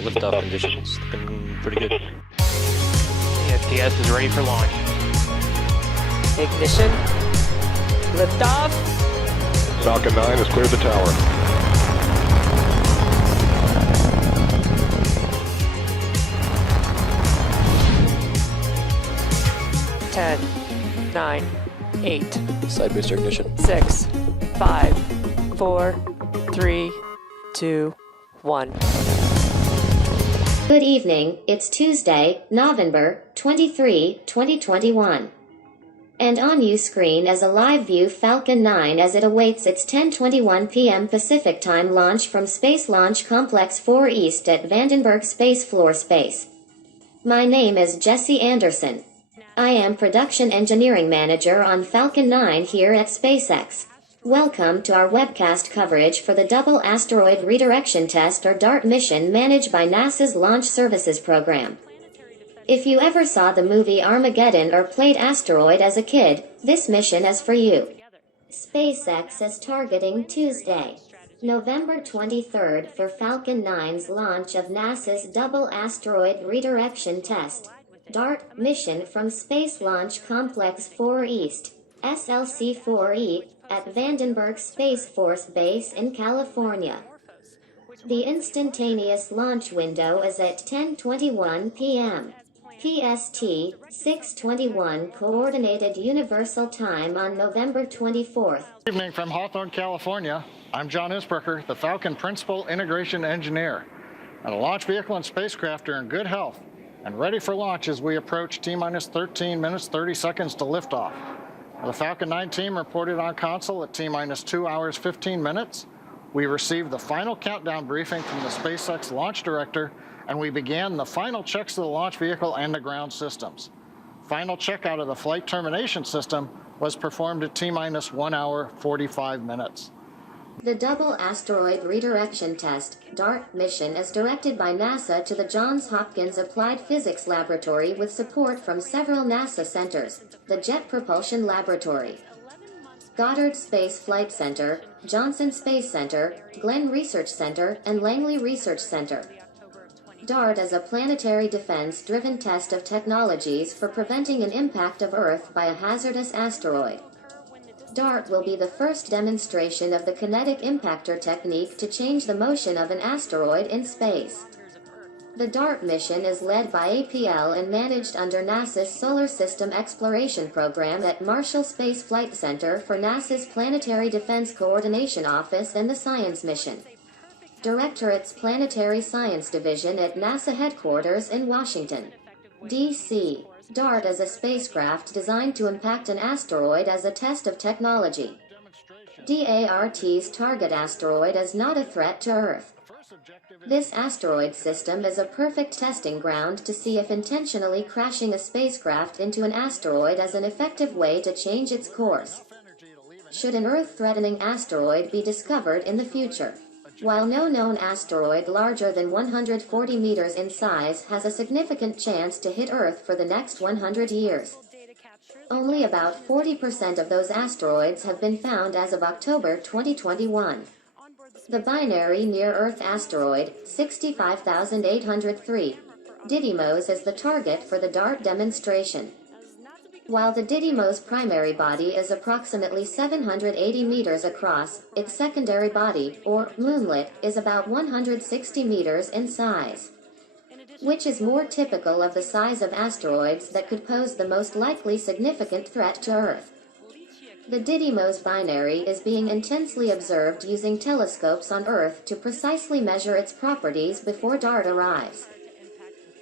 Liftoff conditions looking pretty good. The STS is ready for launch. Ignition. Liftoff. Falcon 9 has cleared the tower. Ten, 9, 8, Side booster ignition. 6, 5, 4, 3, 2, 1. Good evening, it's Tuesday, November 23, 2021. And on your screen is a live view Falcon 9 as it awaits its 10:21 p.m. Pacific Time launch from Space Launch Complex 4 East at Vandenberg Space Force Base. My name is Jesse Anderson. I am Production Engineering Manager on Falcon 9 here at SpaceX. Welcome to our webcast coverage for the Double Asteroid Redirection Test or DART mission managed by NASA's Launch Services Program. If you ever saw the movie Armageddon or played Asteroid as a kid, this mission is for you. SpaceX is targeting Tuesday, November 23rd for Falcon 9's launch of NASA's Double Asteroid Redirection Test DART mission from Space Launch Complex 4 East, SLC-4E, at Vandenberg Space Force Base in California. The instantaneous launch window is at 10:21 p.m. PST, 6:21 Coordinated Universal Time on November 24th. Good evening from Hawthorne, California. I'm John Isbrucker, the Falcon Principal Integration Engineer. And the launch vehicle and spacecraft are in good health and ready for launch as we approach T-minus 13 minutes 30 seconds to liftoff. The Falcon 9 team reported on console at T-minus 2 hours 15 minutes. We received the final countdown briefing from the SpaceX launch director, and we began the final checks of the launch vehicle and the ground systems. Final checkout of the flight termination system was performed at T-minus 1 hour 45 minutes. The Double Asteroid Redirection Test DART mission is directed by NASA to the Johns Hopkins Applied Physics Laboratory with support from several NASA centers, the Jet Propulsion Laboratory, Goddard Space Flight Center, Johnson Space Center, Glenn Research Center, and Langley Research Center. DART is a planetary defense-driven test of technologies for preventing an impact of Earth by a hazardous asteroid. DART will be the first demonstration of the kinetic impactor technique to change the motion of an asteroid in space. The DART mission is led by APL and managed under NASA's Solar System Exploration Program at Marshall Space Flight Center for NASA's Planetary Defense Coordination Office and the Science Mission Directorate's Planetary Science Division at NASA headquarters in Washington, D.C. DART is a spacecraft designed to impact an asteroid as a test of technology. DART's target asteroid is not a threat to Earth. This asteroid system is a perfect testing ground to see if intentionally crashing a spacecraft into an asteroid is an effective way to change its course, should an Earth-threatening asteroid be discovered in the future. While no known asteroid larger than 140 meters in size has a significant chance to hit Earth for the next 100 years, only about 40% of those asteroids have been found as of October 2021. The binary near-Earth asteroid, 65,803, Didymos, is the target for the DART demonstration. While the Didymos primary body is approximately 780 meters across, its secondary body, or moonlet, is about 160 meters in size, which is more typical of the size of asteroids that could pose the most likely significant threat to Earth. The Didymos binary is being intensely observed using telescopes on Earth to precisely measure its properties before DART arrives.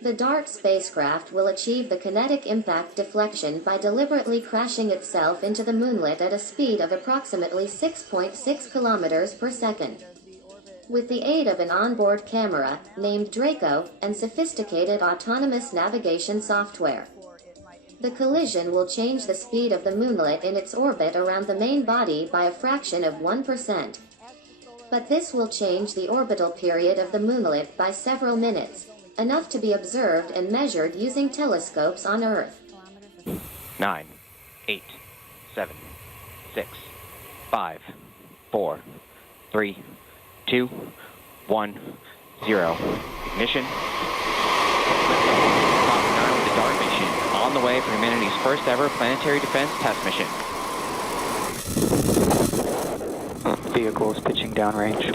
The DART spacecraft will achieve the kinetic impact deflection by deliberately crashing itself into the moonlet at a speed of approximately 6.6 kilometers per second. With the aid of an onboard camera, named Draco, and sophisticated autonomous navigation software, the collision will change the speed of the moonlet in its orbit around the main body by a fraction of 1%. But this will change the orbital period of the moonlet by several minutes, enough to be observed and measured using telescopes on Earth. 9, 8, 7, 6, 5, 4, 3, 2, 1, 0. Ignition. Falcon 9 with the DART mission on the way for humanity's first ever planetary defense test mission. Vehicle is pitching downrange.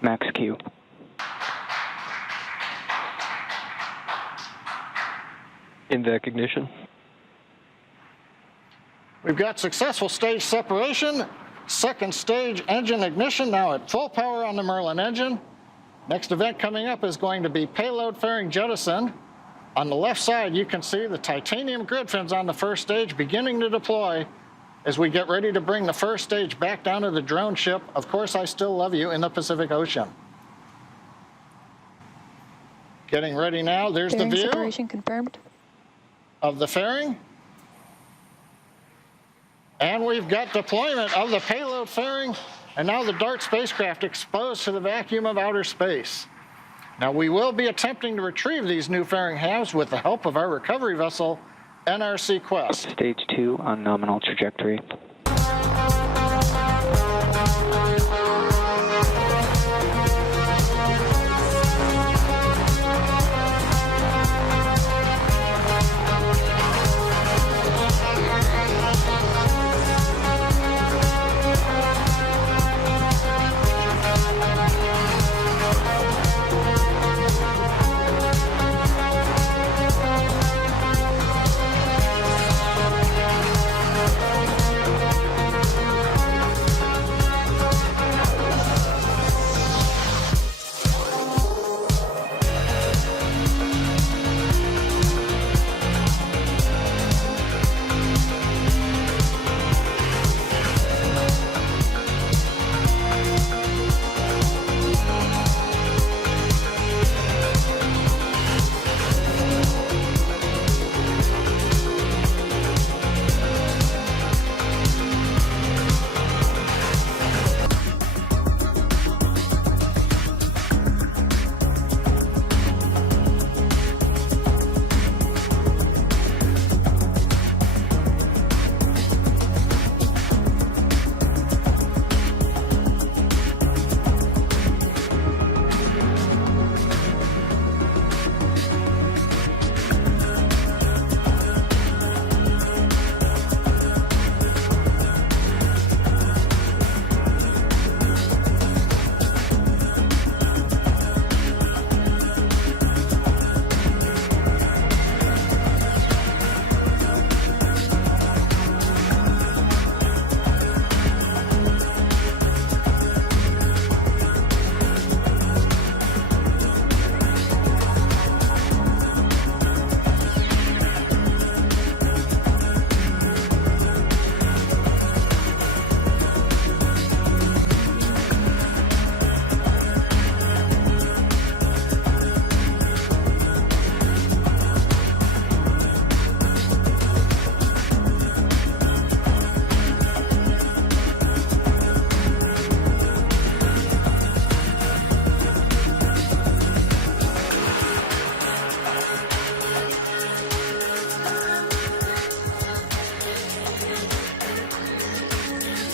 Max Q. Invac ignition. We've got successful stage separation, second stage engine ignition now at full power on the Merlin engine. Next event coming up is going to be payload fairing jettison. On the left side, you can see the titanium grid fins on the first stage beginning to deploy as we get ready to bring the first stage back down to the drone ship, Of Course I Still Love You, in the Pacific Ocean. Getting ready now. There's the view Separation confirmed. of the fairing. And we've got deployment of the payload fairing and now the DART spacecraft exposed to the vacuum of outer space. Now we will be attempting to retrieve these new fairing halves with the help of our recovery vessel, NRC Quest. Stage 2 on nominal trajectory.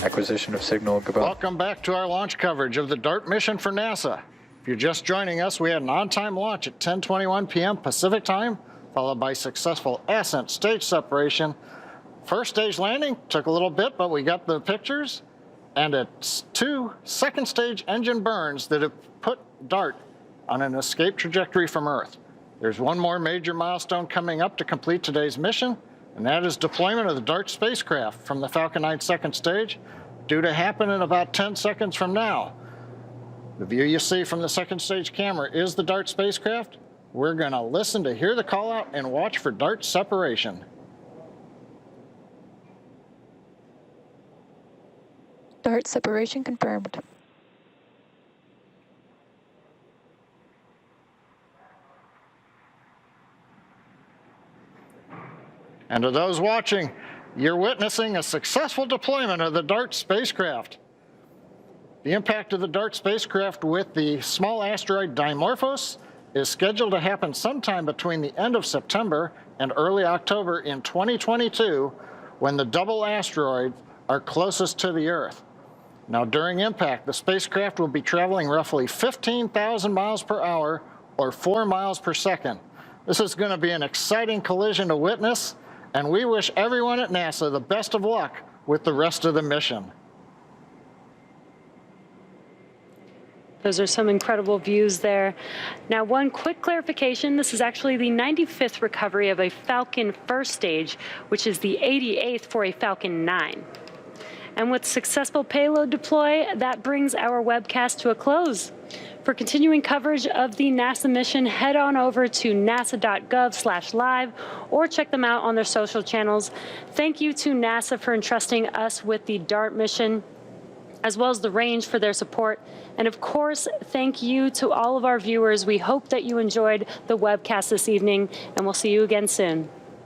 Acquisition of signal. Goodbye. Welcome back to our launch coverage of the DART mission for NASA. If you're just joining us, we had an on-time launch at 10:21 p.m. Pacific time, followed by successful ascent stage separation. First stage landing took a little bit, but we got the pictures. And it's 2 second stage engine burns that have put DART on an escape trajectory from Earth. There's one more major milestone coming up to complete today's mission, and that is deployment of the DART spacecraft from the Falcon 9 second stage, due to happen in about 10 seconds from now. The view you see from the second stage camera is the DART spacecraft. We're going to listen to hear the call out and watch for DART separation. DART separation confirmed. And to those watching, you're witnessing a successful deployment of the DART spacecraft. The impact of the DART spacecraft with the small asteroid Dimorphos is scheduled to happen sometime between the end of September and early October in 2022, when the double asteroids are closest to the Earth. Now, during impact, the spacecraft will be traveling roughly 15,000 miles per hour or 4 miles per second. This is going to be an exciting collision to witness, and we wish everyone at NASA the best of luck with the rest of the mission. Those are some incredible views there. Now, one quick clarification. This is actually the 95th recovery of a Falcon first stage, which is the 88th for a Falcon 9. And with successful payload deploy, that brings our webcast to a close. For continuing coverage of the NASA mission, head on over to nasa.gov/live or check them out on their social channels. Thank you to NASA for entrusting us with the DART mission, as well as the range for their support. And of course, thank you to all of our viewers. We hope that you enjoyed the webcast this evening, and we'll see you again soon.